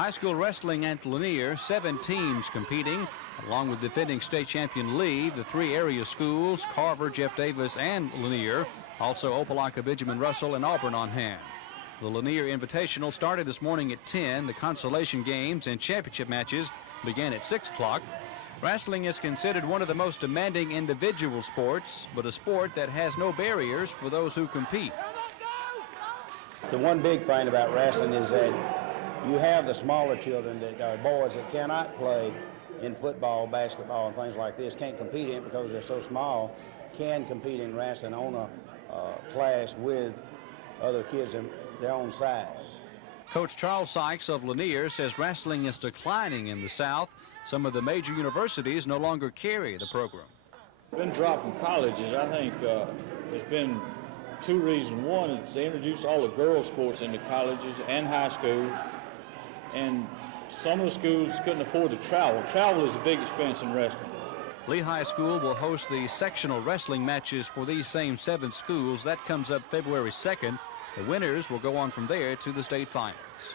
High school wrestling at Lanier, 7 teams competing, along with defending state champion Lee, the 3 area schools, Carver, Jeff Davis, and Lanier. Also Opelika, Benjamin Russell, and Auburn on hand. The Lanier Invitational started this morning at 10. The consolation games and championship matches began at 6 o'clock. Wrestling is considered one of the most demanding individual sports, but a sport that has no barriers for those who compete. The one big thing about wrestling is that you have the smaller children that are boys that cannot play in football, basketball, and things like this, can't compete in it because they're so small, can compete in wrestling on a class with other kids in their own size. Coach Charles Sykes of Lanier says wrestling is declining in the South. Some of the major universities no longer carry the program. It's been dropped from colleges. I think there's been 2 reasons. One is they introduced all the girls' sports into colleges and high schools, and some of the schools couldn't afford to travel. Travel is a big expense in wrestling. Lee High School will host the sectional wrestling matches for these same 7 schools. That comes up February 2nd. The winners will go on from there to the state finals.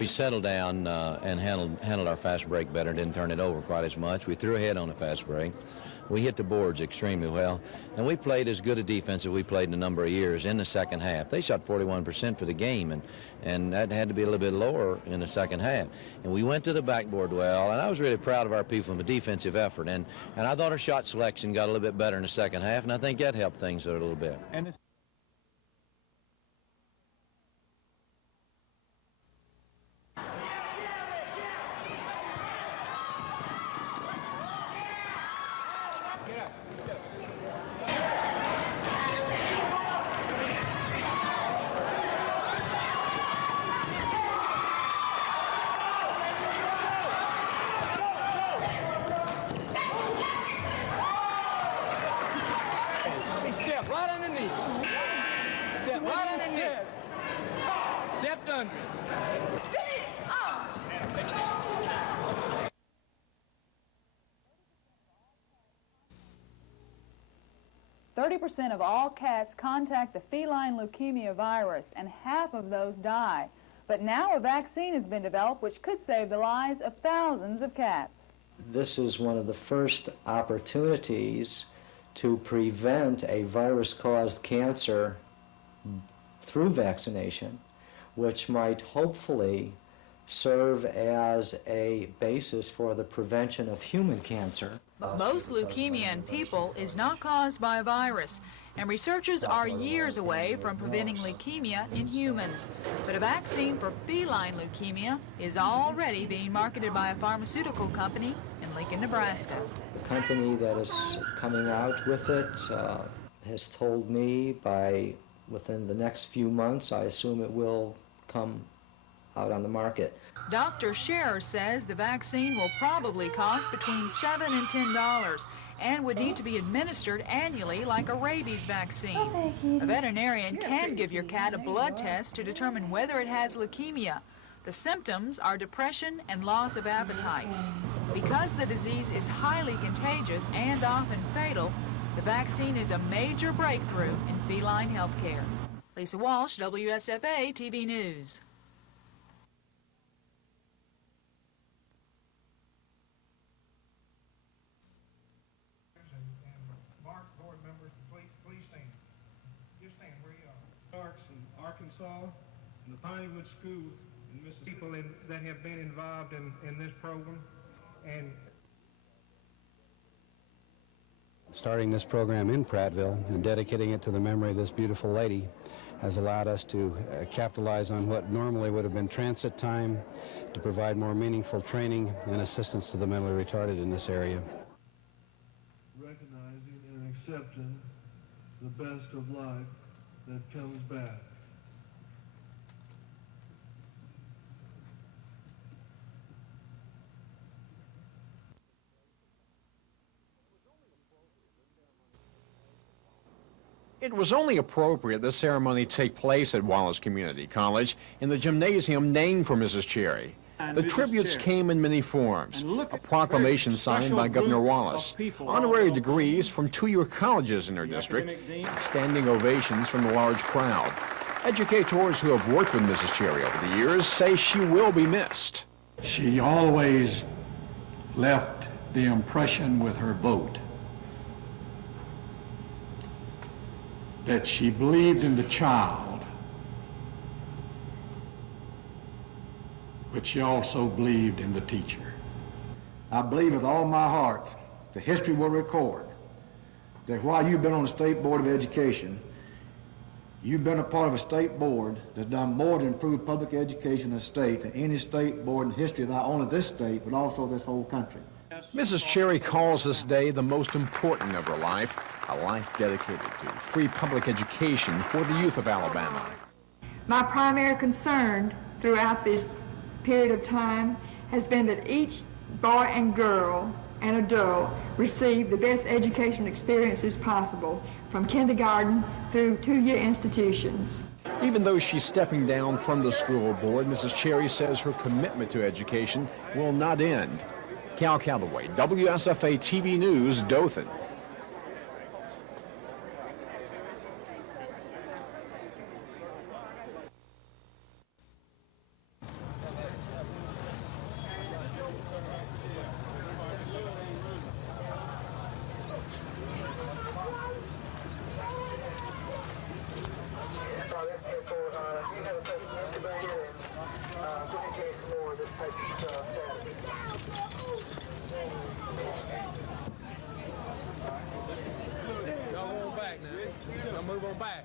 We settled down and handled our fast break better, didn't turn it over quite as much. We threw ahead on the fast break. We hit the boards extremely well, and we played as good a defense as we played in a number of years in the second half. They shot 41% for the game, and that had to be a little bit lower in the second half. And we went to the backboard well, and I was really proud of our people from a defensive effort. And I thought our shot selection got a little bit better in the second half, and I think that helped things a little bit. Step right underneath. Step right underneath. Stepped under it. 30% of all cats contact the feline leukemia virus, and half of those die. But now a vaccine has been developed which could save the lives of thousands of cats. This is one of the first opportunities to prevent a virus-caused cancer through vaccination, which might hopefully serve as a basis for the prevention of human cancer. But most leukemia in people is not caused by a virus, and researchers are years away from preventing leukemia in humans. But a vaccine for feline leukemia is already being marketed by a pharmaceutical company in Lincoln, Nebraska. The company that is coming out with it has told me within the next few months, I assume it will come out on the market. Dr. Scherer says the vaccine will probably cost between $7 and $10 and would need to be administered annually like a rabies vaccine. A veterinarian can give your cat a blood test to determine whether it has leukemia. The symptoms are depression and loss of appetite. Because the disease is highly contagious and often fatal, the vaccine is a major breakthrough in feline health care. Lisa Walsh, WSFA TV News. Mark, board members, please stand. Just stand where you are. Starks in Arkansas and the Pineywood School in Mississippi, people that have been involved in this program. And starting this program in Prattville and dedicating it to the memory of this beautiful lady has allowed us to capitalize on what normally would have been transit time to provide more meaningful training and assistance to the mentally retarded in this area. Recognizing and accepting the best of life that comes back. It was only appropriate this ceremony take place at Wallace Community College in the gymnasium named for Mrs. Cherry. The tributes came in many forms. A proclamation signed by Governor Wallace, honorary degrees from two-year colleges in her district, and standing ovations from the large crowd. Educators who have worked with Mrs. Cherry over the years say she will be missed. She always left the impression with her vote that she believed in the child, but she also believed in the teacher. I believe with all my heart the history will record that while you've been on the State Board of Education, you've been a part of a state board that's done more to improve public education in the state than any state board in history, not only this state, but also this whole country. Mrs. Cherry calls this day the most important of her life, a life dedicated to free public education for the youth of Alabama. My primary concern throughout this period of time has been that each boy and girl and adult receive the best educational experiences possible from kindergarten through two-year institutions. Even though she's stepping down from the school board, Mrs. Cherry says her commitment to education will not end. Cal Calloway, WSFA TV News, Dothan. Move on back.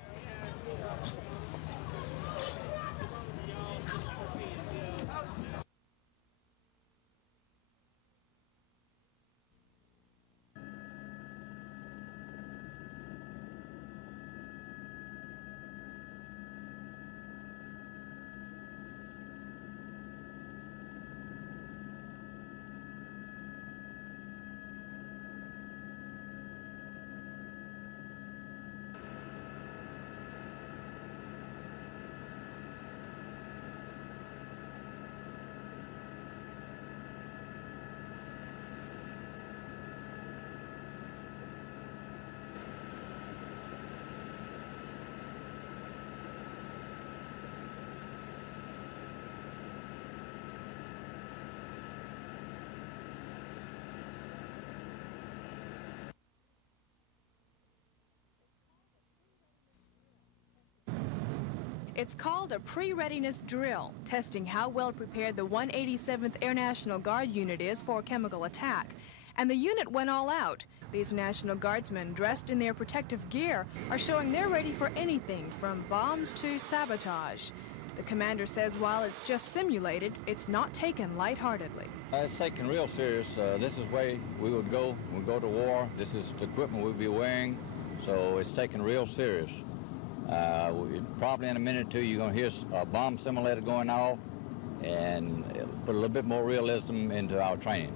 It's called a pre-readiness drill, testing how well prepared the 187th Air National Guard unit is for a chemical attack. And the unit went all out. These National Guardsmen, dressed in their protective gear, are showing they're ready for anything from bombs to sabotage. The commander says while it's just simulated, it's not taken lightheartedly. It's taken real serious. This is where we would go when we go to war. This is the equipment we'd be wearing, so it's taken real serious. Probably in a minute or two, you're going to hear a bomb simulator going off, and put a little bit more realism into our training.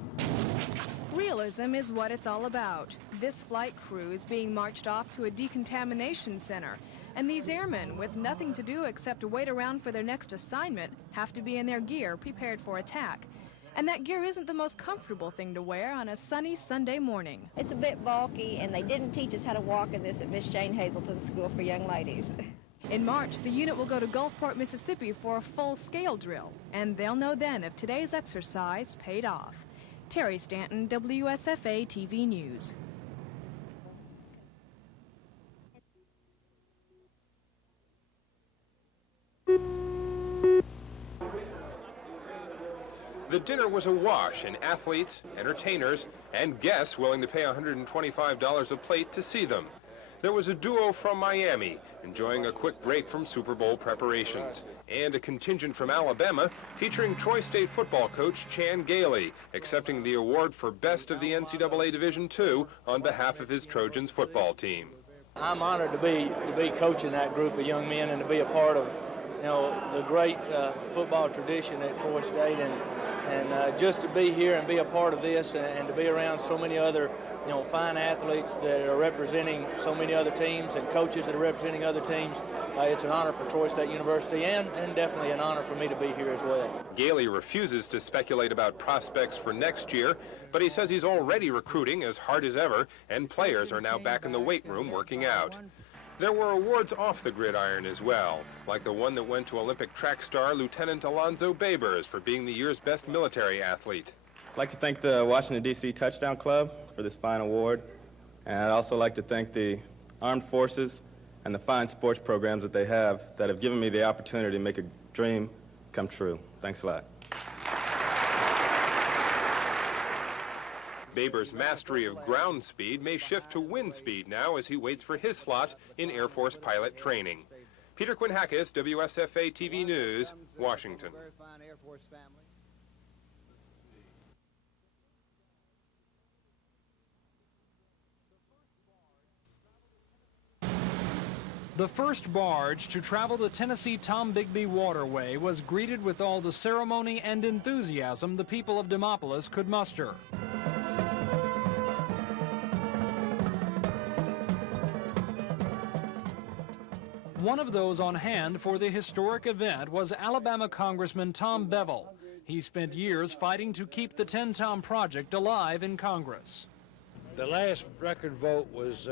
Realism is what it's all about. This flight crew is being marched off to a decontamination center, and these airmen, with nothing to do except to wait around for their next assignment, have to be in their gear prepared for attack. And that gear isn't the most comfortable thing to wear on a sunny Sunday morning. It's a bit bulky, and they didn't teach us how to walk in this at Miss Jane Hazelton's School for Young Ladies. In March, the unit will go to Gulfport, Mississippi for a full-scale drill, and they'll know then if today's exercise paid off. Terry Stanton, WSFA TV News. The dinner was a wash, and athletes, entertainers, and guests willing to pay $125 a plate to see them. There was a duo from Miami, enjoying a quick break from Super Bowl preparations, and a contingent from Alabama featuring Troy State football coach Chan Gailey, accepting the award for Best of the NCAA Division II on behalf of his Trojans football team. I'm honored to be coaching that group of young men and to be a part of, the great football tradition at Troy State, and just to be here and be a part of this and to be around so many other fine athletes that are representing so many other teams and coaches that are representing other teams. It's an honor for Troy State University and definitely an honor for me to be here as well. Gailey refuses to speculate about prospects for next year, but he says he's already recruiting as hard as ever, and players are now back in the weight room working out. There were awards off the gridiron as well, like the one that went to Olympic track star Lieutenant Alonzo Babers for being the year's best military athlete. I'd like to thank the Washington, D.C. Touchdown Club for this fine award, and I'd also like to thank the Armed Forces and the fine sports programs that they have that have given me the opportunity to make a dream come true. Thanks a lot. Babers' mastery of ground speed may shift to wind speed now as he waits for his slot in Air Force pilot training. Peter Quinn-Hackis, WSFA TV News, Washington. The first barge to travel the Tennessee Tombigbee Waterway was greeted with all the ceremony and enthusiasm the people of Demopolis could muster. One of those on hand for the historic event was Alabama Congressman Tom Bevel. He spent years fighting to keep the 10 Tom project alive in Congress. The last record vote was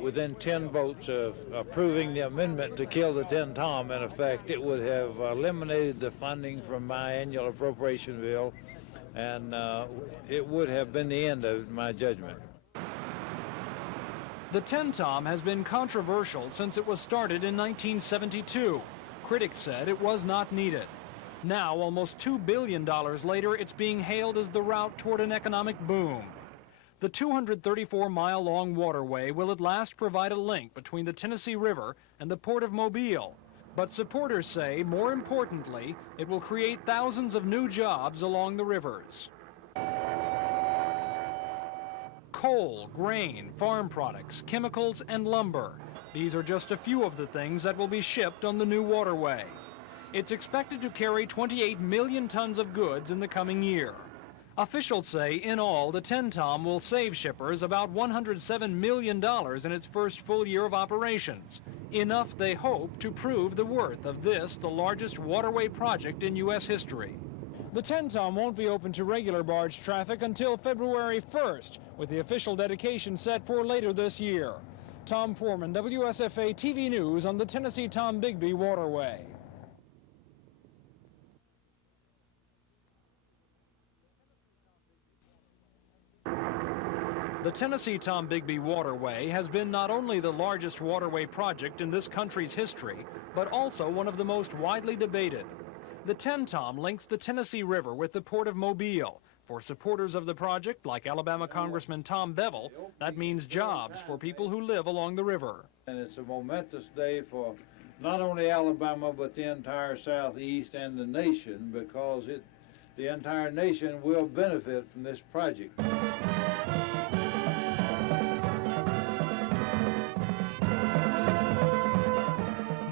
within 10 votes of approving the amendment to kill the 10 Tom. In effect, it would have eliminated the funding from my annual appropriation bill, and it would have been the end of my judgment. The 10 Tom has been controversial since it was started in 1972. Critics said it was not needed. Now, almost $2 billion later, it's being hailed as the route toward an economic boom. The 234-mile-long waterway will at last provide a link between the Tennessee River and the Port of Mobile. But supporters say, more importantly, it will create thousands of new jobs along the rivers. Coal, grain, farm products, chemicals, and lumber. These are just a few of the things that will be shipped on the new waterway. It's expected to carry 28 million tons of goods in the coming year. Officials say, in all, the 10 Tom will save shippers about $107 million in its first full year of operations. Enough, they hope, to prove the worth of this, the largest waterway project in U.S. history. The 10 Tom won't be open to regular barge traffic until February 1st, with the official dedication set for later this year. Tom Foreman, WSFA TV News on the Tennessee Tombigbee Waterway. The Tennessee Tombigbee Waterway has been not only the largest waterway project in this country's history, but also one of the most widely debated. The 10 Tom links the Tennessee River with the Port of Mobile. For supporters of the project, like Alabama Congressman Tom Bevel, that means jobs for people who live along the river. And it's a momentous day for not only Alabama, but the entire Southeast and the nation, because the entire nation will benefit from this project.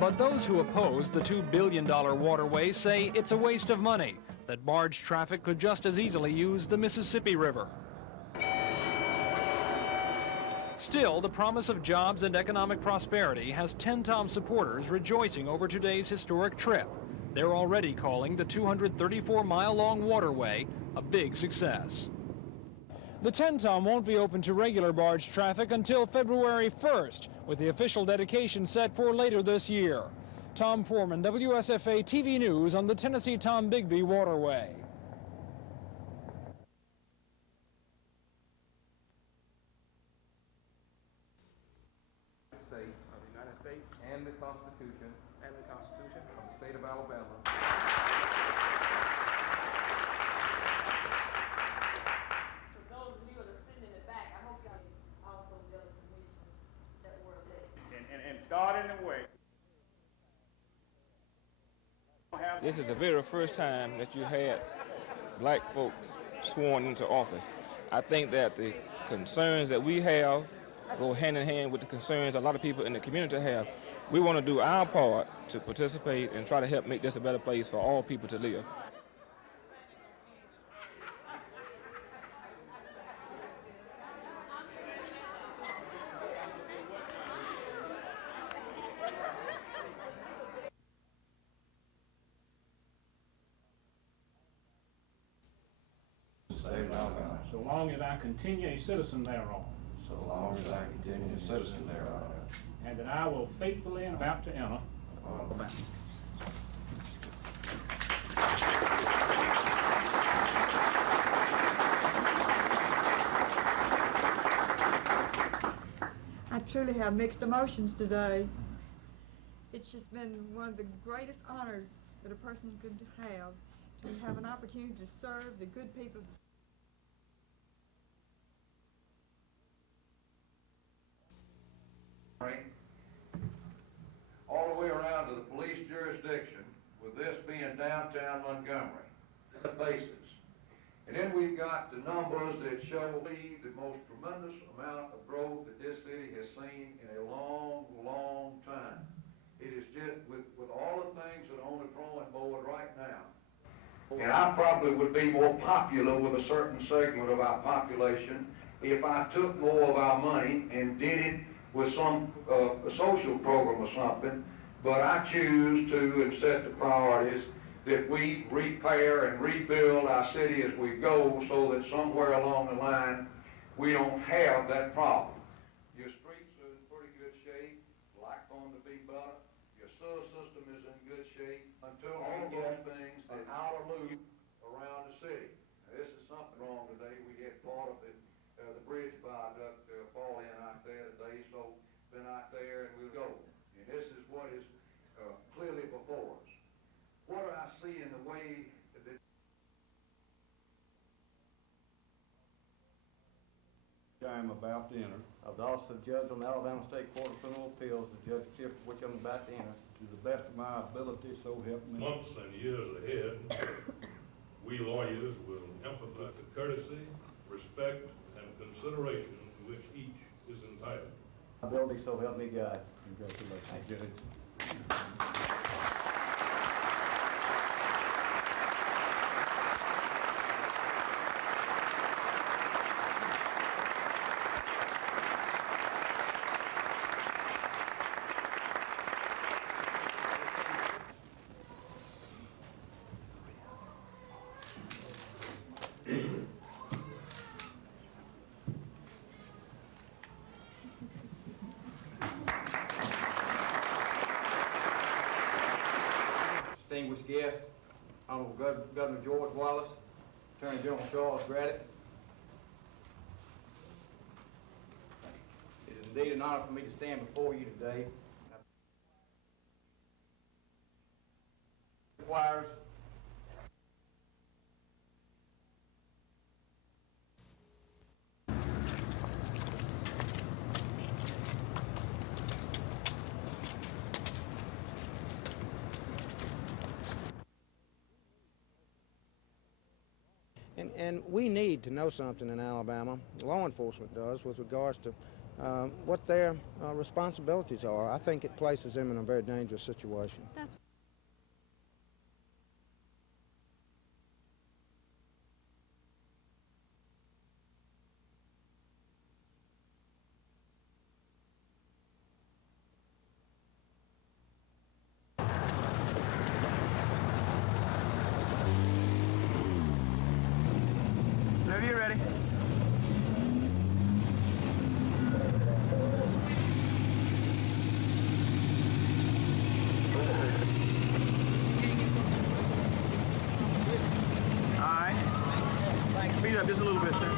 But But those who oppose the $2 billion waterway say it's a waste of money, that barge traffic could just as easily use the Mississippi River. Still, the promise of jobs and economic prosperity has Tenn-Tom supporters rejoicing over today's historic trip. They're already calling the 234-mile-long waterway a big success. The Tenn-Tom won't be open to regular barge traffic until February 1st, with the official dedication set for later this year. Tom Foreman, WSFA TV News on the Tennessee-Tom-Bigby Waterway. States of the United States and the Constitution of the State of Alabama. And starting the way. This is the very first time that you had black folks sworn into office. I think that the concerns that we have go hand in hand with the concerns a lot of people in the community have. We want to do our part to participate and try to help make this a better place for all people to live. So long as I continue a citizen thereof. So long as I continue a citizen thereof. And that I will faithfully and about to enter. I truly have mixed emotions today. It's just been one of the greatest honors that a person could have an opportunity to serve the good people of the all the way around to the police jurisdiction, with this being downtown Montgomery, the basis. And then we've got the numbers that show the most tremendous amount of growth that this city has seen in a long, long time. It is just, with all the things that are on the drawing board right now, and I probably would be more popular with a certain segment of our population if I took more of our money and did it with some social program or something, but I choose to and set the priorities that we repair and rebuild our city as we go so that somewhere along the line we don't have that problem. Your streets are in pretty good shape, like them to be better. Your sewer system is in good shape until all those things that outer loop around the city. Now, this is something wrong today. We had part of the bridge viaduct fall in out there today, so been out there and we'll go. And this is what is clearly before us. What do I see in the way that I am about to enter. Of the office of judge on the Alabama State Court of Criminal Appeals, the judgeship which I'm about to enter. To the best of my ability, so help me. Months and years ahead, we lawyers will emphasize the courtesy, respect, and consideration to which each is entitled. Ability, so help me God. Congratulations, Judge. Distinguished guest, Honorable Governor George Wallace, Attorney General Charles Braddock. It is indeed an honor for me to stand before you today. Requires And we need to know something in Alabama, law enforcement does, with regards to what their responsibilities are. I think it places them in a very dangerous situation. Whenever you're ready. All right. Speed up just a little bit, sir.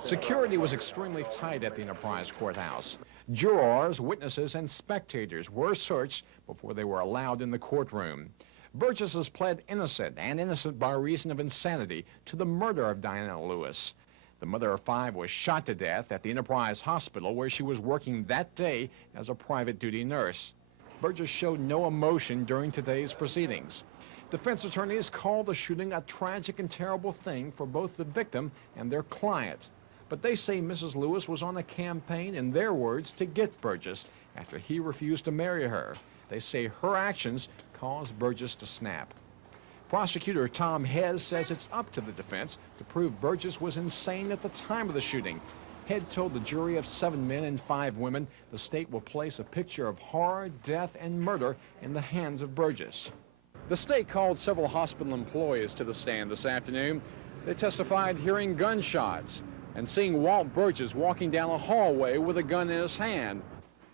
Security was extremely tight at the Enterprise Courthouse. Jurors, witnesses, and spectators were searched before they were allowed in the courtroom. Burgess has pled innocent and innocent by reason of insanity to the murder of Diana Lewis. The mother of 5 was shot to death at the Enterprise Hospital where she was working that day as a private duty nurse. Burgess showed no emotion during today's proceedings. Defense attorneys called the shooting a tragic and terrible thing for both the victim and their client. But they say Mrs. Lewis was on a campaign, in their words, to get Burgess after he refused to marry her. They say her actions caused Burgess to snap. Prosecutor Tom Hez says it's up to the defense to prove Burgess was insane at the time of the shooting. Head told the jury of 7 men and 5 women the state will place a picture of horror, death, and murder in the hands of Burgess. The state called several hospital employees to the stand this afternoon. They testified hearing gunshots and seeing Walt Burgess walking down a hallway with a gun in his hand.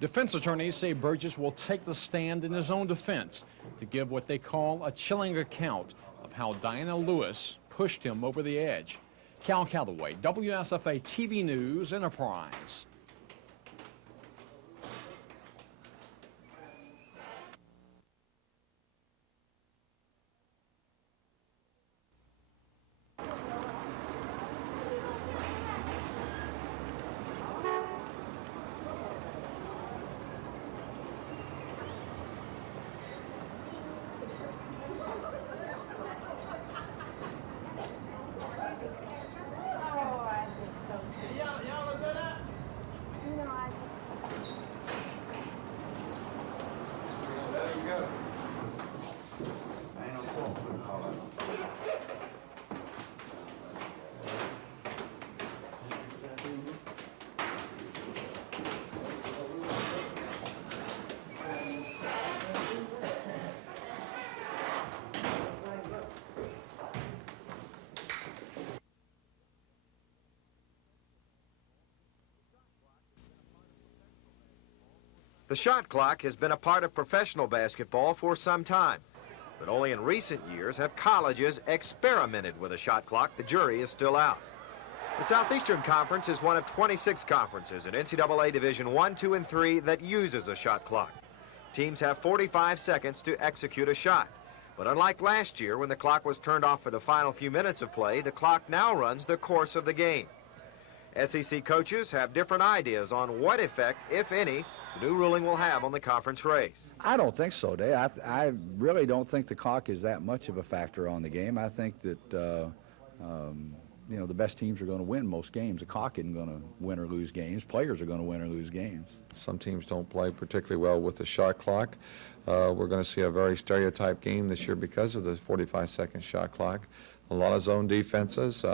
Defense attorneys say Burgess will take the stand in his own defense to give what they call a chilling account of how Diana Lewis pushed him over the edge. Cal Calloway, WSFA TV News, Enterprise. The shot clock has been a part of professional basketball for some time, but only in recent years have colleges experimented with a shot clock. The jury is still out. The Southeastern Conference is one of 26 conferences in NCAA Division I, II, and III that uses a shot clock. Teams have 45 seconds to execute a shot, but unlike last year when the clock was turned off for the final few minutes of play, the clock now runs the course of the game. SEC coaches have different ideas on what effect, if any, the new ruling will have on the conference race. I don't think so, Dave. I really don't think the clock is that much of a factor on the game. I think that, you know, the best teams are going to win most games. The clock isn't going to win or lose games. Players are going to win or lose games. Some teams don't play particularly well with the shot clock. We're going to see a very stereotyped game this year because of the 45-second shot clock. A lot of zone defenses.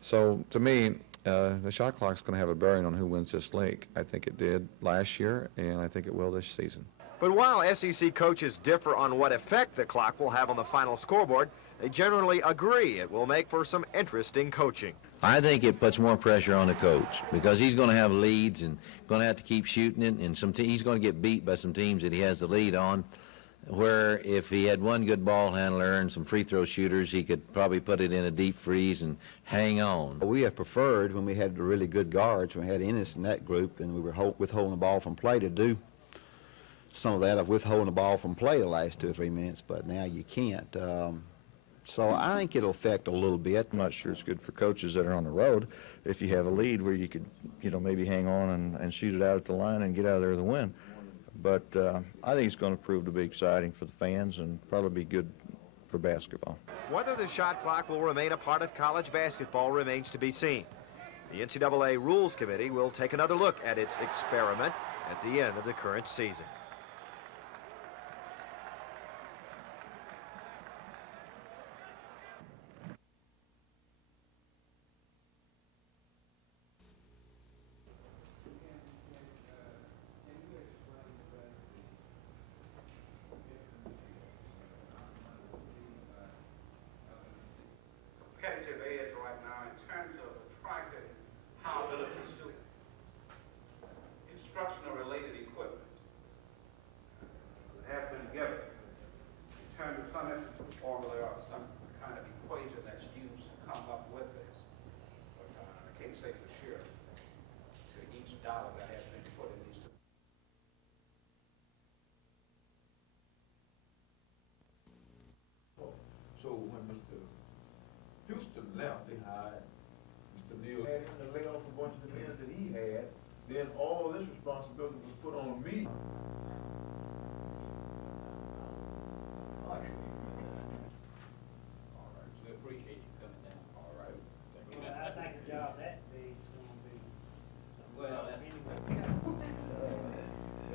So to me, the shot clock's going to have a bearing on who wins this league. I think it did last year, and I think it will this season. But while SEC coaches differ on what effect the clock will have on the final scoreboard, they generally agree it will make for some interesting coaching. I think it puts more pressure on the coach because he's going to have leads and going to have to keep shooting it, and he's going to get beat by some teams that he has the lead on, where if he had one good ball handler and some free throw shooters, he could probably put it in a deep freeze and hang on. We have preferred when we had the really good guards, when we had Ennis in that group, and we were withholding the ball from play, to do some of that of withholding the ball from play the last 2 or 3 minutes, but now you can't. So I think it'll affect a little bit. I'm not sure it's good for coaches that are on the road if you have a lead where you could, maybe hang on and shoot it out at the line and get out of there with a win. But I think it's going to prove to be exciting for the fans and probably be good for basketball. Whether the shot clock will remain a part of college basketball remains to be seen. The NCAA Rules Committee will take another look at its experiment at the end of the current season. Competitive edge right now in terms of attracting high ability students. Instructional related equipment has been given in terms of some institute formula or some kind of equation that's used to come up with this. But I can't say for sure to each dollar that has been put in these. So when Mr. Houston left behind, Mr. Neal had him to lay off a bunch of the men that he had, then all this responsibility was put on me. All right, so I appreciate you coming down. All right. Thank you. I think the job that big is gonna be. Well,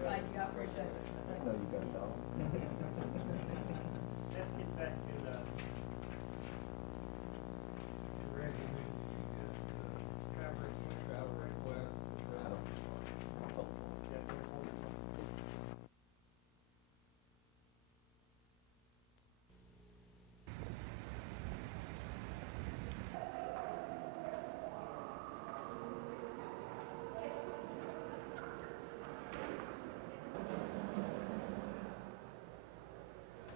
Thank you, I appreciate it. No, you got it all. Let's get back to the.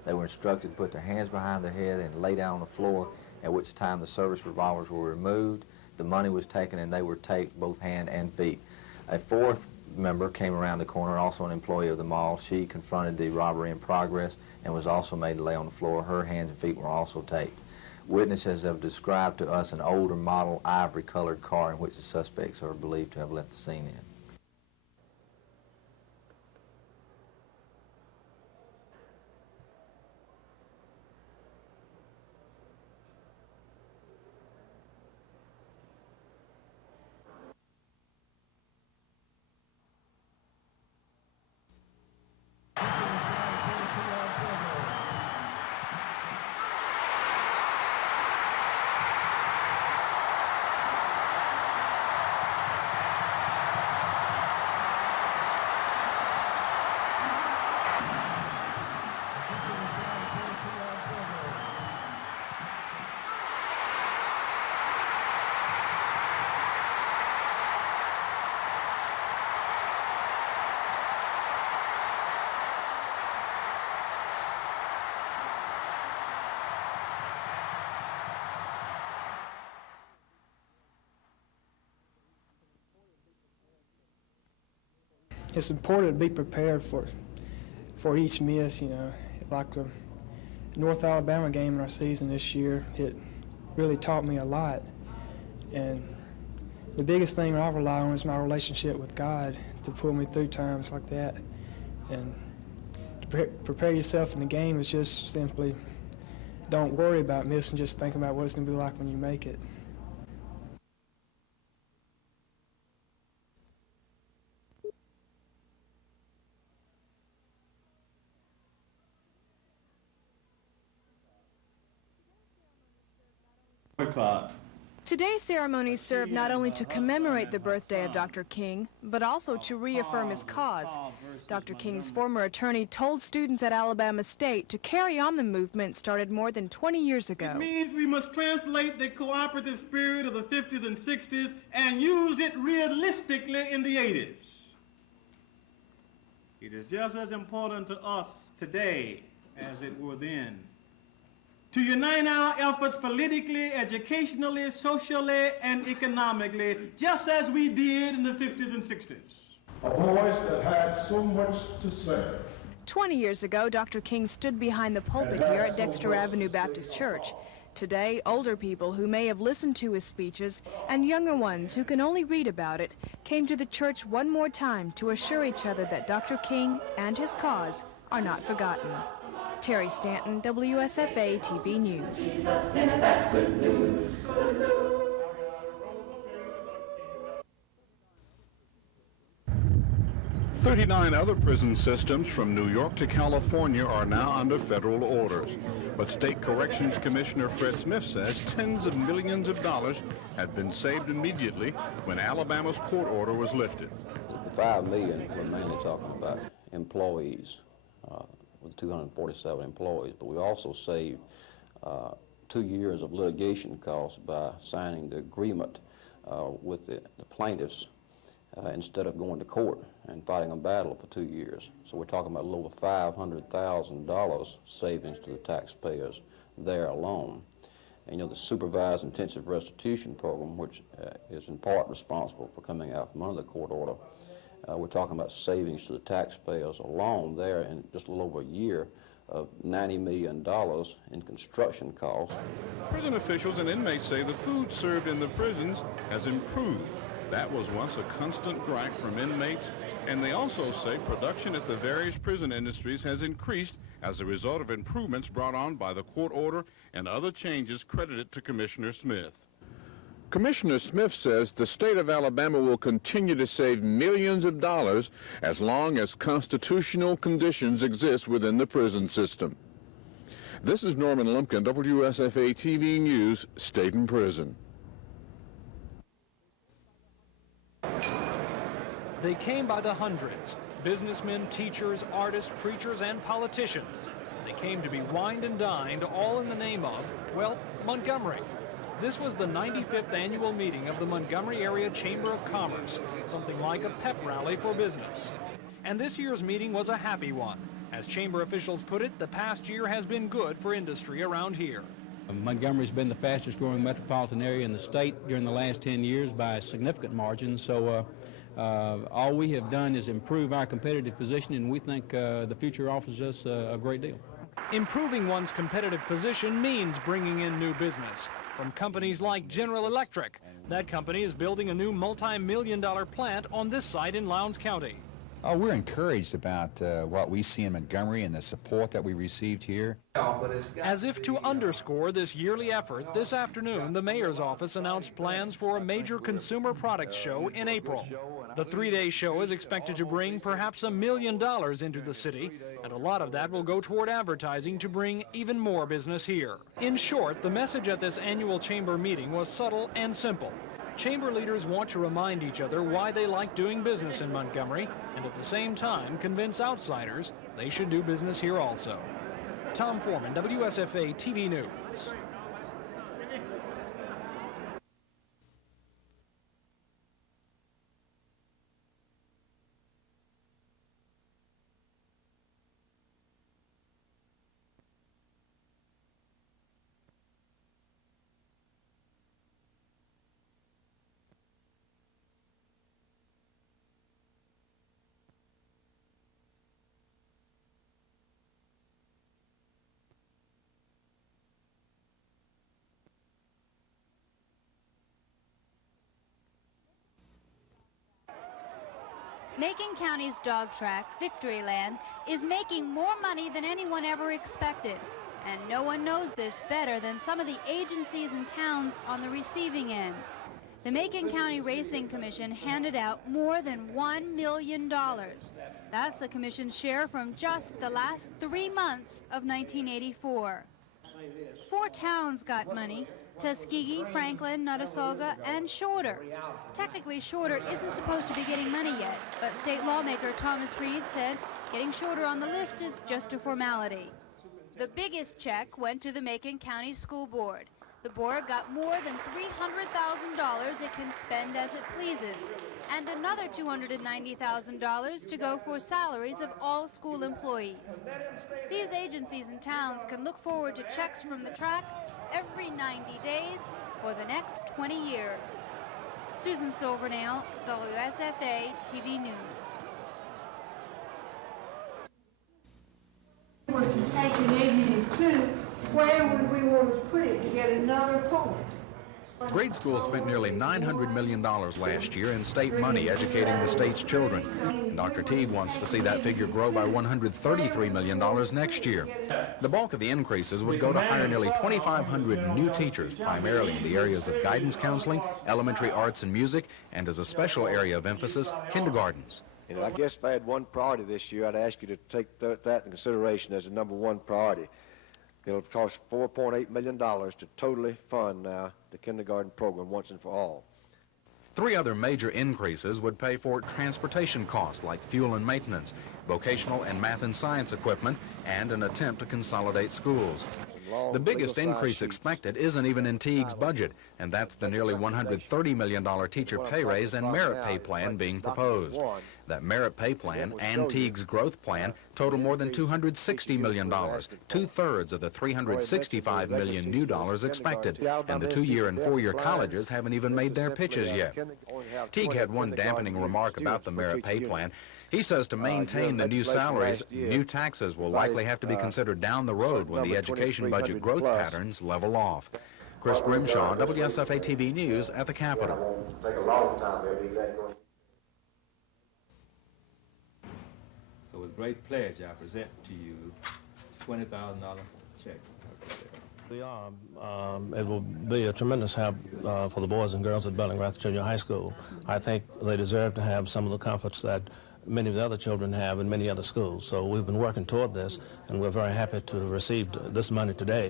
They were instructed to put their hands behind their head and lay down on the floor, at which time the service revolvers were removed, the money was taken, and they were taped both hand and feet. A fourth member came around the corner, also an employee of the mall. She confronted the robbery in progress and was also made to lay on the floor. Her hands and feet were also taped. Witnesses have described to us an older model ivory-colored car in which the suspects are believed to have left the scene in. It's important to be prepared for each miss, like the North Alabama game in our season this year. It really taught me a lot, and the biggest thing I rely on is my relationship with God to pull me through times like that. And to prepare yourself in the game is just simply don't worry about missing, just think about what it's going to be like when you make it. Today's ceremony served not only to commemorate the birthday of Dr. King, but also to reaffirm his cause. Dr. King's former attorney told students at Alabama State to carry on the movement started more than 20 years ago. It means we must translate the cooperative spirit of the 50s and 60s and use it realistically in the 80s. It is just as important to us today as it were then, to unite our efforts politically, educationally, socially, and economically, just as we did in the 50s and 60s. A voice that had so much to say. 20 years ago, Dr. King stood behind the pulpit here at Dexter Avenue Baptist Church. Today, older people who may have listened to his speeches and younger ones who can only read about it came to the church one more time to assure each other that Dr. King and his cause are not forgotten. Terry Stanton, WSFA TV News. 39 other prison systems from New York to California are now under federal orders. But State Corrections Commissioner Fred Smith says tens of millions of dollars had been saved immediately when Alabama's court order was lifted. The $5 million, we're mainly talking about employees, with 247 employees, but we also saved 2 years of litigation costs by signing the agreement with the plaintiffs instead of going to court and fighting a battle for 2 years. So we're talking about a little over $500,000 savings to the taxpayers there alone. And you know, the supervised intensive restitution program, which is in part responsible for coming out from under the court order, we're talking about savings to the taxpayers alone there in just a little over a year of $90 million in construction costs. Prison officials and inmates say the food served in the prisons has improved. That was once a constant gripe from inmates, and they also say production at the various prison industries has increased as a result of improvements brought on by the court order and other changes credited to Commissioner Smith. Commissioner Smith says the state of Alabama will continue to save millions of dollars as long as constitutional conditions exist within the prison system. This is Norman Lumpkin, WSFA TV News, State and Prison. They came by the hundreds. Businessmen, teachers, artists, preachers, and politicians. They came to be wined and dined, all in the name of, well, Montgomery. This was the 95th annual meeting of the Montgomery Area Chamber of Commerce, something like a pep rally for business. And this year's meeting was a happy one. As chamber officials put it, the past year has been good for industry around here. Montgomery's been the fastest growing metropolitan area in the state during the last 10 years by a significant margin, so all we have done is improve our competitive position, and we think the future offers us a great deal. Improving one's competitive position means bringing in new business from companies like General Electric. That company is building a new multi-million-dollar plant on this site in Lowndes County. We're encouraged about what we see in Montgomery and the support that we received here. As if to underscore this yearly effort, this afternoon the mayor's office announced plans for a major consumer products show in April. The three-day show is expected to bring perhaps $1 million into the city, and a lot of that will go toward advertising to bring even more business here. In short, the message at this annual chamber meeting was subtle and simple. Chamber leaders want to remind each other why they like doing business in Montgomery, and at the same time convince outsiders they should do business here also. Tom Foreman, WSFA TV News. Macon County's dog track, Victoryland, is making more money than anyone ever expected. And no one knows this better than some of the agencies and towns on the receiving end. The Macon County Racing Commission handed out more than $1 million. That's the commission's share from just the last 3 months of 1984. 4 towns got money: Tuskegee, Franklin, Notasulga, and Shorter. Technically, Shorter isn't supposed to be getting money yet, but state lawmaker Thomas Reed said getting Shorter on the list is just a formality. The biggest check went to the Macon County School Board. The board got more than $300,000 it can spend as it pleases, and another $290,000 to go for salaries of all school employees. These agencies and towns can look forward to checks from the track every 90 days for the next 20 years. Susan Silvernail, WSFA TV News. Were to take an ignorant too, where would we want to put it to get another point? Grade schools spent nearly $900 million last year in state money educating the state's children. And Dr. Teague wants to see that figure grow by $133 million next year. The bulk of the increases would go to hire nearly 2,500 new teachers, primarily in the areas of guidance counseling, elementary arts and music, and as a special area of emphasis, kindergartens. And I guess if I had one priority this year, I'd ask you to take that in consideration as a number one priority. It'll cost $4.8 million to totally fund now the kindergarten program once and for all. 3 other major increases would pay for transportation costs like fuel and maintenance, vocational and math and science equipment, and an attempt to consolidate schools. The biggest increase expected isn't even in Teague's budget, and that's the nearly $130 million teacher pay raise and merit pay plan being proposed. That merit pay plan and Teague's growth plan total more than $260 million, 2/3 of the $365 million new dollars expected, and the 2-year and 4-year colleges haven't even made their pitches yet. Teague had one dampening remark about the merit pay plan. He says to maintain the new salaries, new taxes will likely have to be considered down the road when the education budget growth patterns level off. Chris Grimshaw, WSFA TV News at the Capitol. So with great pledge, I present to you $20,000 check. It will be a tremendous help for the boys and girls at Bellingrath Junior High School. I think they deserve to have some of the comforts that many of the other children have in many other schools. So we've been working toward this, and we're very happy to have received this money today.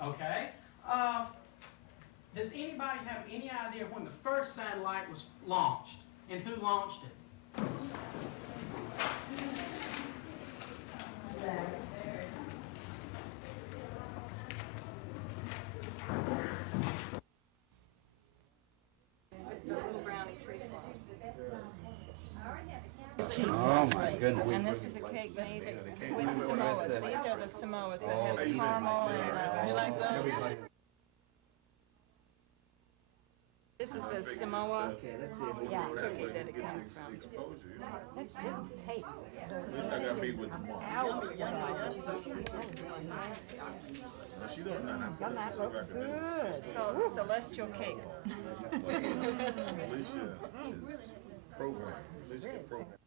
Okay. Does anybody have any idea when the first satellite was launched and who launched it? Oh my goodness. And this is a cake made with Samoas. These are the Samoas that have caramel and you like those? This is the Samoa cookie that it comes from. At least I got meat with the mom. She don't know how to It's called Celestial Cake. Alicia is programmed. Alicia is programmed.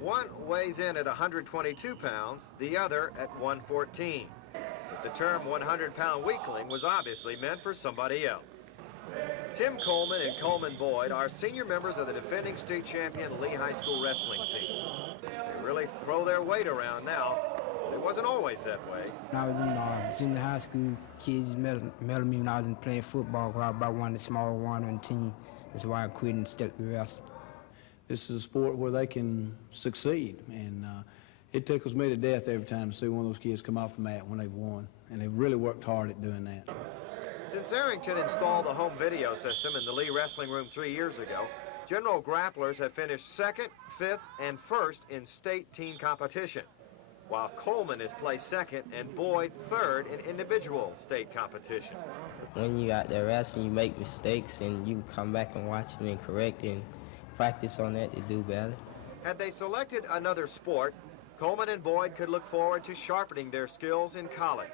One weighs in at 122 pounds, the other at 114. But the term 100-pound weakling was obviously meant for somebody else. Tim Coleman and Coleman Boyd are senior members of the defending state champion Lee High School wrestling team. They really throw their weight around now. It wasn't always that way. When I was in junior high school, kids met me when I was playing football, because I was about one of the smaller ones on the team. That's why I quit and stuck to wrestling. This is a sport where they can succeed, and it tickles me to death every time to see one of those kids come off the mat when they've won, and they've really worked hard at doing that. Since Arrington installed a home video system in the Lee Wrestling Room 3 years ago, General Grapplers have finished 2nd, 5th, and 1st in state team competition, while Coleman has placed 2nd and Boyd 3rd in individual state competition. When you out there wrestling, you make mistakes, and you come back and watch them and correct and practice on that to do better. Had they selected another sport, Coleman and Boyd could look forward to sharpening their skills in college.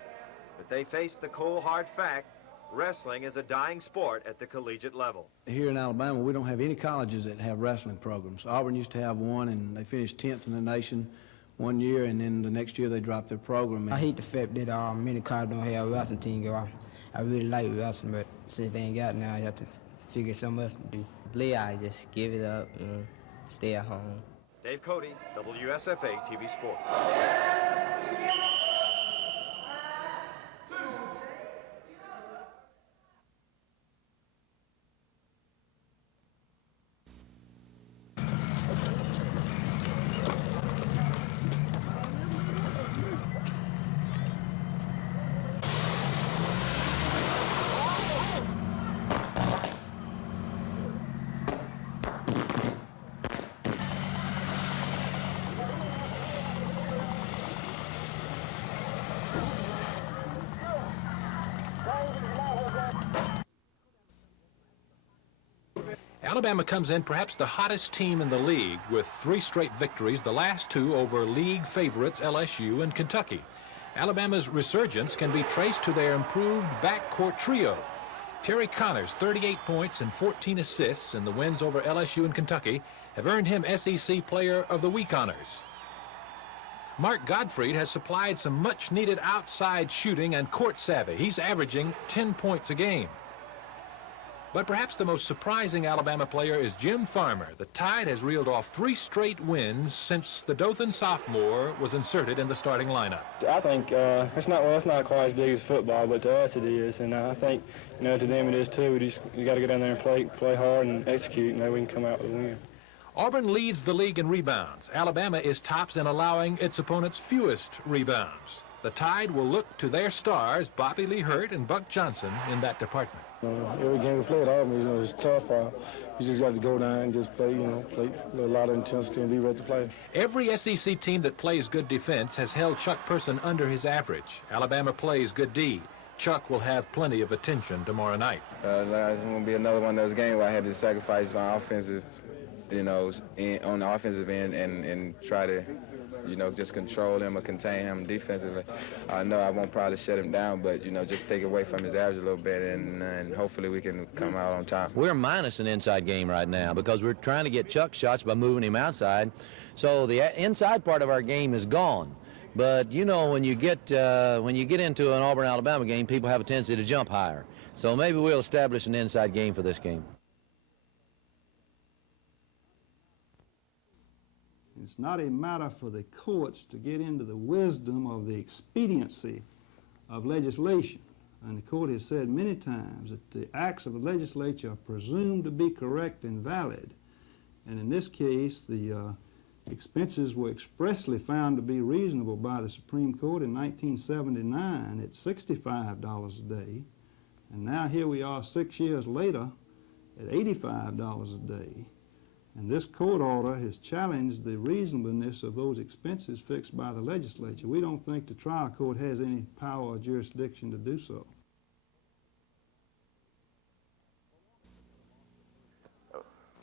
But they faced the cold, hard fact, wrestling is a dying sport at the collegiate level. Here in Alabama, we don't have any colleges that have wrestling programs. Auburn used to have one, and they finished 10th in the nation one year, and then the next year they dropped their program. I hate the fact that many colleges don't have a wrestling team. I really like wrestling, but since they ain't got it now, I have to figure something else to do. I just give it up and stay at home. Dave Cody, WSFA TV Sports. Alabama comes in perhaps the hottest team in the league with 3 straight victories, the last 2 over league favorites LSU and Kentucky. Alabama's resurgence can be traced to their improved backcourt trio. Terry Connors' 38 points and 14 assists in the wins over LSU and Kentucky have earned him SEC Player of the Week honors. Mark Gottfried has supplied some much-needed outside shooting and court savvy. He's averaging 10 points a game. But perhaps the most surprising Alabama player is Jim Farmer. The Tide has reeled off 3 straight wins since the Dothan sophomore was inserted in the starting lineup. I think it's not quite as big as football, but to us it is, and I think to them it is too. We got to get down there and play hard and execute, and maybe we can come out with a win. Auburn leads the league in rebounds. Alabama is tops in allowing its opponents fewest rebounds. The Tide will look to their stars, Bobby Lee Hurt and Buck Johnson, in that department. Every game we play at Auburn, it's tough. You just got to go down and just play, play a lot of intensity and be ready to play. Every SEC team that plays good defense has held Chuck Person under his average. Alabama plays good D. Chuck will have plenty of attention tomorrow night. It's going to be another one of those games where I had to sacrifice my offensive, on the offensive end and try to, just control him or contain him defensively. I know I won't probably shut him down, but, just take away from his average a little bit, and hopefully we can come out on top. We're minus an inside game right now because we're trying to get Chuck shots by moving him outside. So the inside part of our game is gone. But, when you get into an Auburn-Alabama game, people have a tendency to jump higher. So maybe we'll establish an inside game for this game. It's not a matter for the courts to get into the wisdom of the expediency of legislation. And the court has said many times that the acts of the legislature are presumed to be correct and valid. And in this case, the expenses were expressly found to be reasonable by the Supreme Court in 1979 at $65 a day. And now here we are 6 years later at $85 a day. And this court order has challenged the reasonableness of those expenses fixed by the legislature. We don't think the trial court has any power or jurisdiction to do so.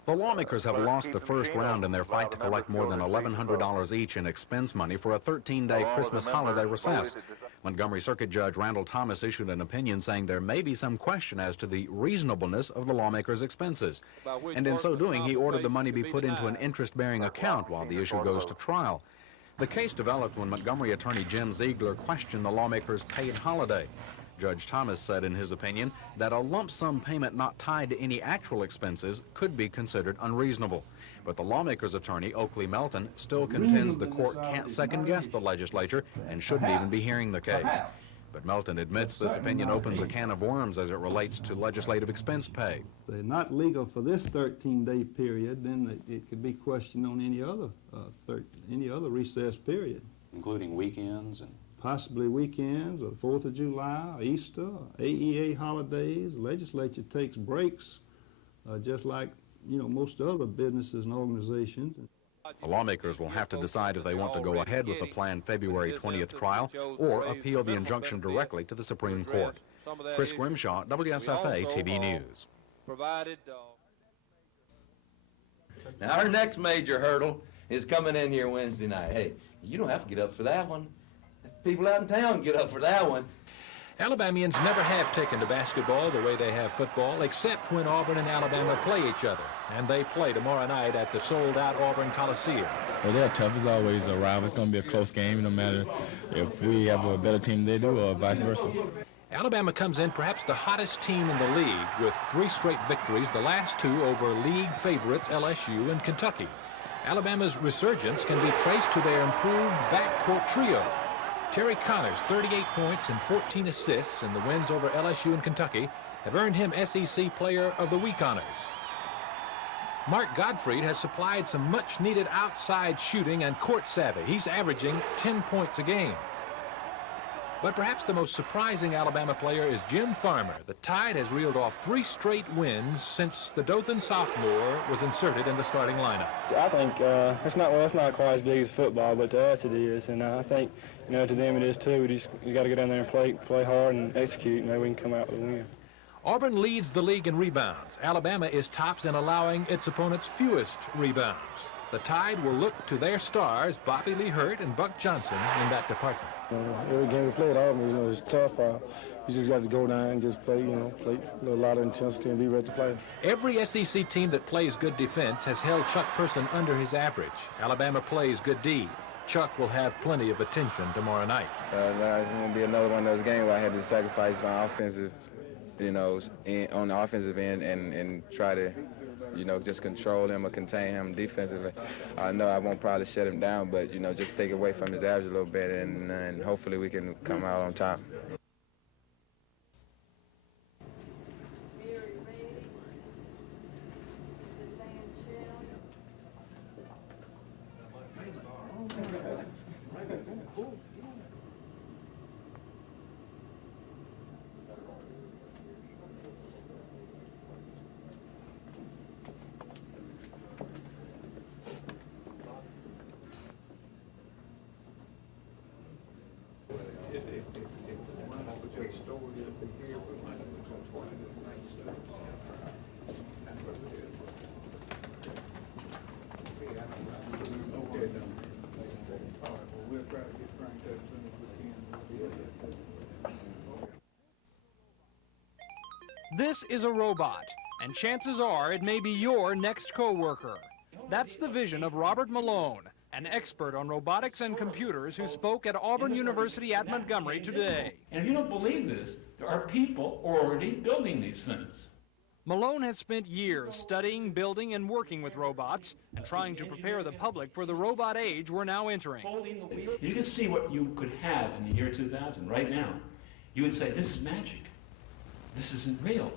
The lawmakers have lost the first round in their fight to collect more than $1,100 each in expense money for a 13-day Christmas holiday recess. Montgomery Circuit Judge Randall Thomas issued an opinion saying there may be some question as to the reasonableness of the lawmakers' expenses. And in so doing, he ordered the money be put into an interest-bearing account while the issue goes to trial. The case developed when Montgomery attorney Jim Ziegler questioned the lawmakers' paid holiday. Judge Thomas said in his opinion that a lump sum payment not tied to any actual expenses could be considered unreasonable. But the lawmaker's attorney, Oakley Melton, still contends the court can't second-guess the legislature and shouldn't even be hearing the case. But Melton admits this opinion opens a can of worms as it relates to legislative expense pay. If they're not legal for this 13-day period, then it could be questioned on any other recess period. Including weekends and possibly weekends, or 4th of July, or Easter, or AEA holidays. The legislature takes breaks just like, most other businesses and organizations. The lawmakers will have to decide if they want to go ahead with the planned February 20th trial or appeal the injunction directly to the Supreme Court. Chris Grimshaw, WSFA TV News. Now, our next major hurdle is coming in here Wednesday night. Hey, you don't have to get up for that one. People out in town get up for that one. Alabamians never have taken to basketball the way they have football, except when Auburn and Alabama play each other. And they play tomorrow night at the sold-out Auburn Coliseum. Well, they're tough as always, a rival. It's going to be a close game, no matter if we have a better team than they do or vice versa. Alabama comes in perhaps the hottest team in the league with 3 straight victories, the last 2 over league favorites LSU and Kentucky. Alabama's resurgence can be traced to their improved backcourt trio. Terry Connors' 38 points and 14 assists in the wins over LSU and Kentucky have earned him SEC Player of the Week honors. Mark Gottfried has supplied some much-needed outside shooting and court savvy. He's averaging 10 points a game. But perhaps the most surprising Alabama player is Jim Farmer. The Tide has reeled off 3 straight wins since the Dothan sophomore was inserted in the starting lineup. I think it's not quite as big as football, but to us it is, and I think to them it is too. We got to get down there and play hard and execute, and maybe we can come out with a win. Auburn leads the league in rebounds. Alabama is tops in allowing its opponents fewest rebounds. The Tide will look to their stars, Bobby Lee Hurt and Buck Johnson, in that department. Every game we play at Auburn, it's tough. You just got to go down and just play, play a lot of intensity and be ready to play. Every SEC team that plays good defense has held Chuck Person under his average. Alabama plays good D. Chuck will have plenty of attention tomorrow night. It's going to be another one of those games where I had to sacrifice my offensive, on the offensive end and try to, just control him or contain him defensively. I know I won't probably shut him down, but, just take away from his average a little bit, and hopefully we can come out on top. This is a robot, and chances are it may be your next co-worker. That's the vision of Robert Malone, an expert on robotics and computers who spoke at Auburn University at Montgomery today. And if you don't believe this, there are people already building these things. Malone has spent years studying, building, and working with robots and trying to prepare the public for the robot age we're now entering. You can see what you could have in the year 2000 right now. You would say, this is magic. This isn't real.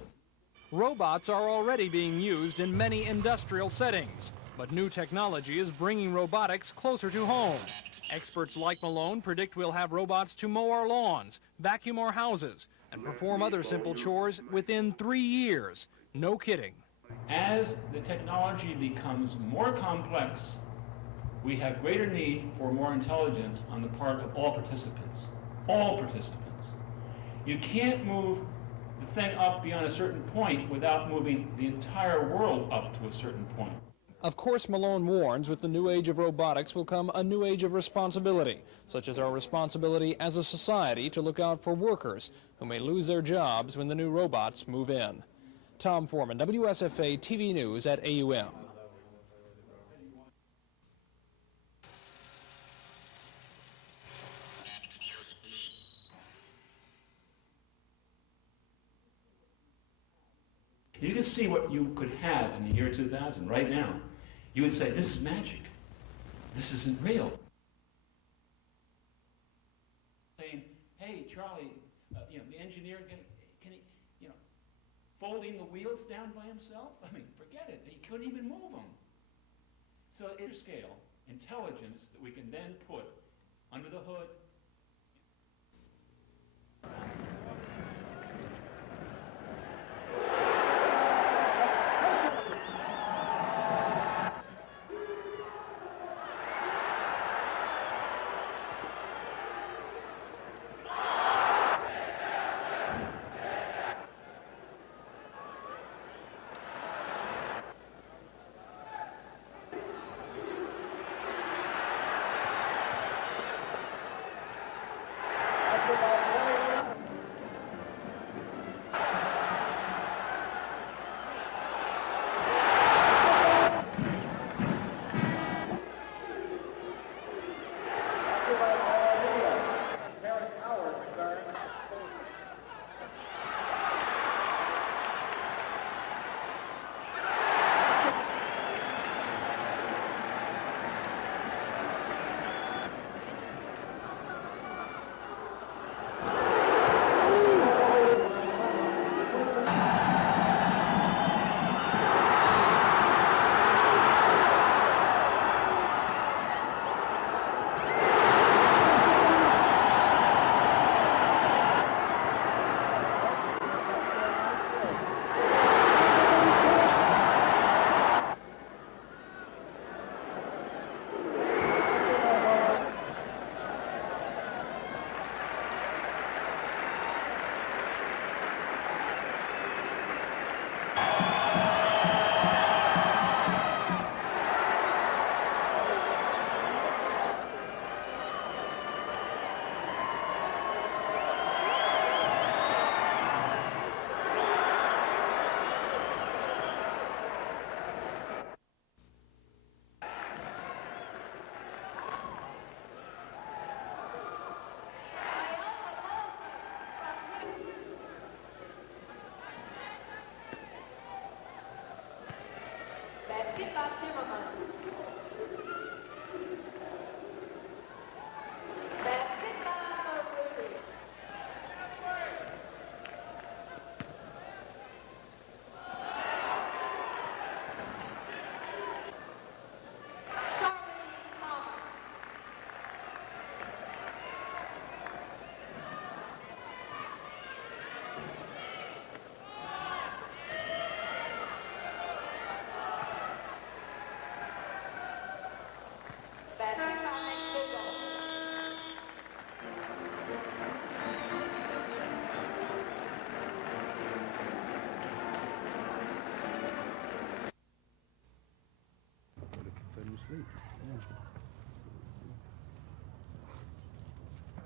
Robots are already being used in many industrial settings, but new technology is bringing robotics closer to home. Experts like Malone predict we'll have robots to mow our lawns, vacuum our houses, and perform other simple chores within 3 years. No kidding. As the technology becomes more complex, we have greater need for more intelligence on the part of all participants. All participants. You can't move the thing up beyond a certain point without moving the entire world up to a certain point. Of course, Malone warns with the new age of robotics will come a new age of responsibility, such as our responsibility as a society to look out for workers who may lose their jobs when the new robots move in. Tom Foreman, WSFA TV News at AUM. You can see what you could have in the year 2000 right now. You would say, this is magic. This isn't real. Saying, hey, Charlie, the engineer, can he, folding the wheels down by himself? I mean, forget it. He couldn't even move them. So interscale intelligence that we can then put under the hood.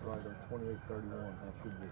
Right on 2831, that should be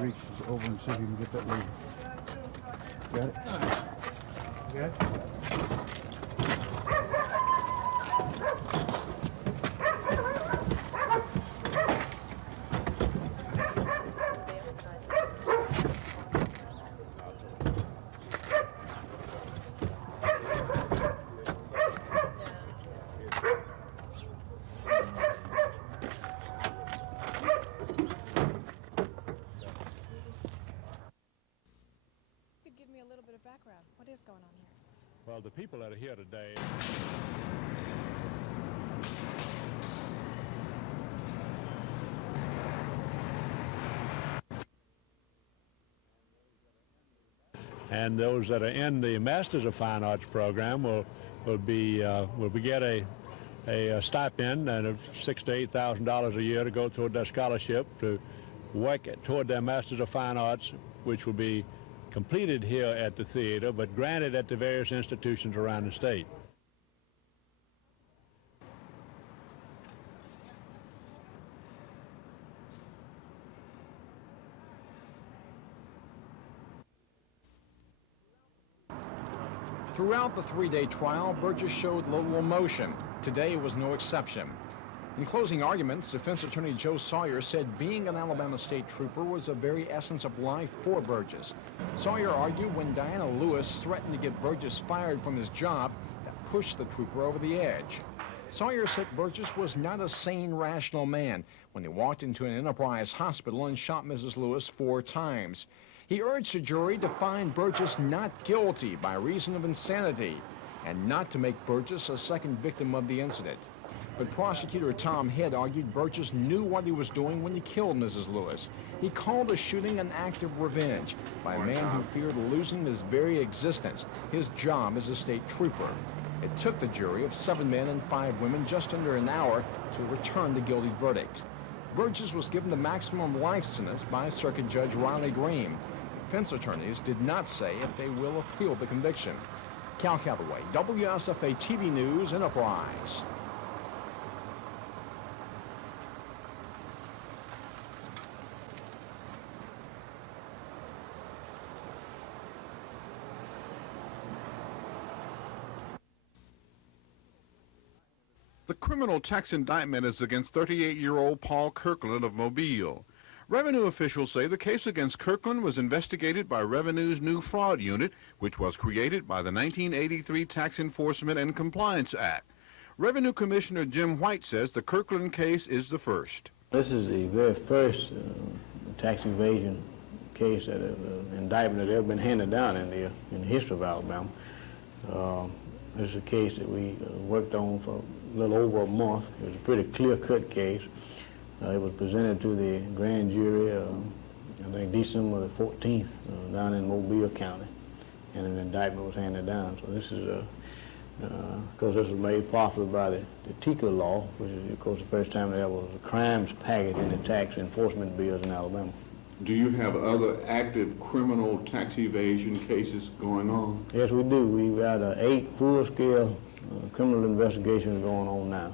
reach over and see if you can get that lead. Got it? Got it? Background. What is going on here? Well, the people that are here today. And those that are in the Masters of Fine Arts program will get a stipend and of $6,000 to $8,000 a year to go toward their scholarship to work toward their Masters of Fine Arts, which will be completed here at the theater, but granted at the various institutions around the state. Throughout the three-day trial, Burgess showed little emotion. Today was no exception. In closing arguments, defense attorney Joe Sawyer said being an Alabama State Trooper was the very essence of life for Burgess. Sawyer argued when Diana Lewis threatened to get Burgess fired from his job, that pushed the trooper over the edge. Sawyer said Burgess was not a sane, rational man when he walked into an Enterprise hospital and shot Mrs. Lewis 4 times. He urged the jury to find Burgess not guilty by reason of insanity and not to make Burgess a second victim of the incident. But prosecutor Tom Head argued Burgess knew what he was doing when he killed Mrs. Lewis. He called the shooting an act of revenge by a man who feared losing his very existence, his job as a state trooper. It took the jury of 7 men and 5 women just under an hour to return the guilty verdict. Burgess was given the maximum life sentence by Circuit Judge Riley Green. Defense attorneys did not say if they will appeal the conviction. Cal Calloway, WSFA TV News, Enterprise. The criminal tax indictment is against 38-year-old Paul Kirkland of Mobile. Revenue officials say the case against Kirkland was investigated by Revenue's new fraud unit, which was created by the 1983 Tax Enforcement and Compliance Act. Revenue Commissioner Jim White says the Kirkland case is the first. This is the very first tax evasion case that indictment that ever been handed down in the history of Alabama. This is a case that we worked on for a little over a month. It was a pretty clear-cut case. It was presented to the grand jury, I think December the 14th, down in Mobile County, and an indictment was handed down. So this is Of course, this was made popular by the TICA law, which is, of course, the first time there was a crimes package in the tax enforcement bills in Alabama. Do you have other active criminal tax evasion cases going on? Yes, we do. We've got 8 full-scale criminal investigations going on now.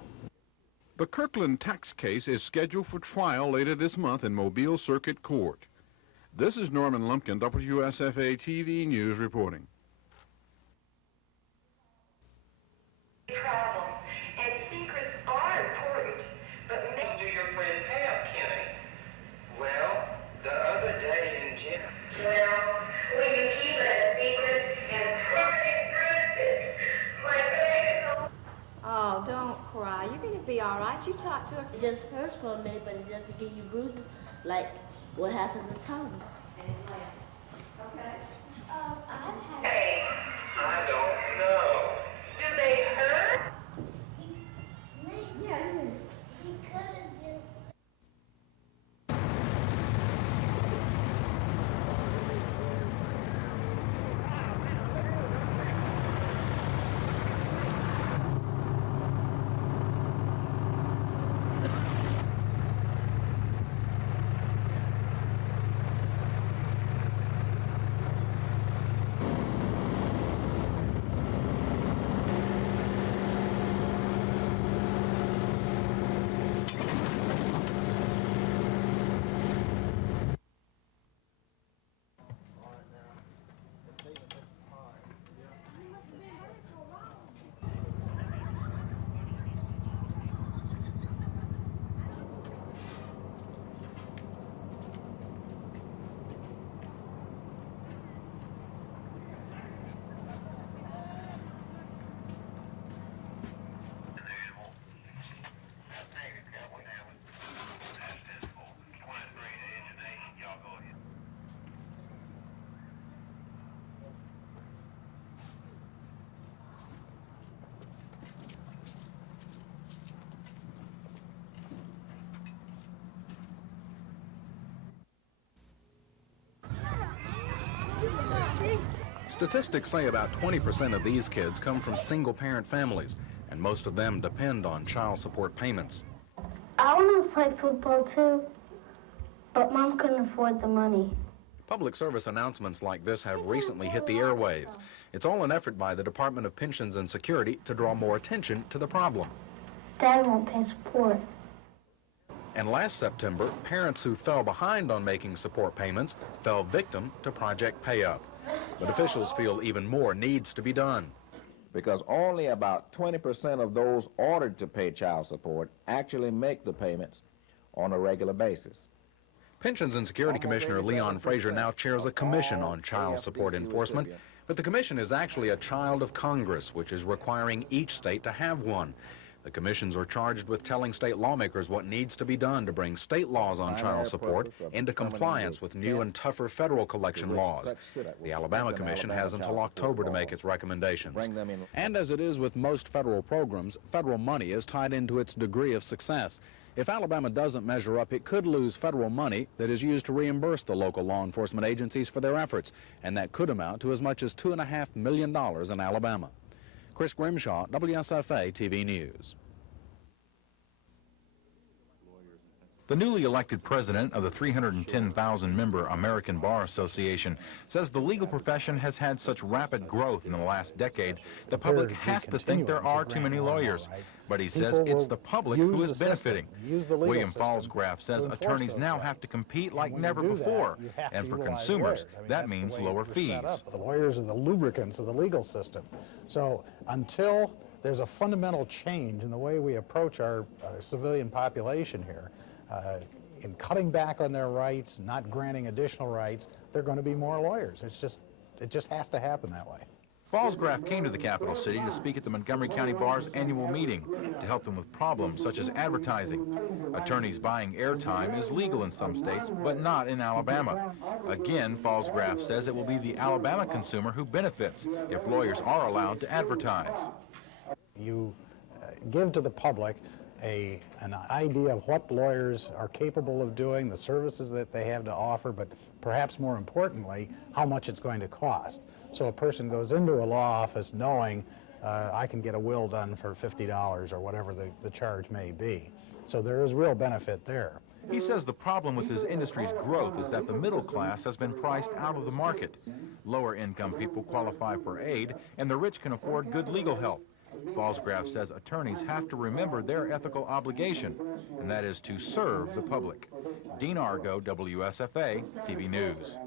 The Kirkland tax case is scheduled for trial later this month in Mobile Circuit Court. This is Norman Lumpkin, WSFA TV News reporting. Oh, don't cry. You're going to be all right. You talk to her. It just hurts for a minute, but it doesn't give you bruises like what happened to Tommy. Okay. Hey, I don't know. Do they hurt? Yeah, He could have just... Statistics say about 20% of these kids come from single-parent families, and most of them depend on child support payments. I want to play football too, but Mom couldn't afford the money. Public service announcements like this have recently hit the airwaves. It's all an effort by the Department of Pensions and Security to draw more attention to the problem. Dad won't pay support. And last September, parents who fell behind on making support payments fell victim to Project Pay Up. But officials feel even more needs to be done. Because only about 20% of those ordered to pay child support actually make the payments on a regular basis. Pensions and Security Commissioner Leon Frazier now chairs a commission on child support enforcement, but the commission is actually a child of Congress, which is requiring each state to have one. The commissions are charged with telling state lawmakers what needs to be done to bring state laws on child support into compliance with new and tougher federal collection laws. The Alabama Commission has until October to make its recommendations. And as it is with most federal programs, federal money is tied into its degree of success. If Alabama doesn't measure up, it could lose federal money that is used to reimburse the local law enforcement agencies for their efforts, and that could amount to as much as $2.5 million in Alabama. Chris Grimshaw, WSFA TV News. The newly elected president of the 310,000-member American Bar Association says the legal profession has had such rapid growth in the last decade, the public has to think there are too many lawyers. But he says it's the public who is benefiting. William Falsgraf says attorneys now have to compete like never before, and for consumers, that means lower fees. The lawyers are the lubricants of the legal system. So until there's a fundamental change in the way we approach our civilian population here, in cutting back on their rights, not granting additional rights, there are going to be more lawyers. It just has to happen that way. Falsgraf came to the capital city to speak at the Montgomery County Bar's annual meeting to help them with problems such as advertising. Attorneys buying airtime is legal in some states, but not in Alabama. Again, Falsgraf says it will be the Alabama consumer who benefits if lawyers are allowed to advertise. You give to the public an idea of what lawyers are capable of doing, the services that they have to offer, but perhaps more importantly, how much it's going to cost. So a person goes into a law office knowing I can get a will done for $50 or whatever the charge may be. So there is real benefit there. He says the problem with his industry's growth is that the middle class has been priced out of the market. Lower income people qualify for aid, and the rich can afford good legal help. Falsgraf says attorneys have to remember their ethical obligation, and that is to serve the public. Dean Argo, WSFA TV News.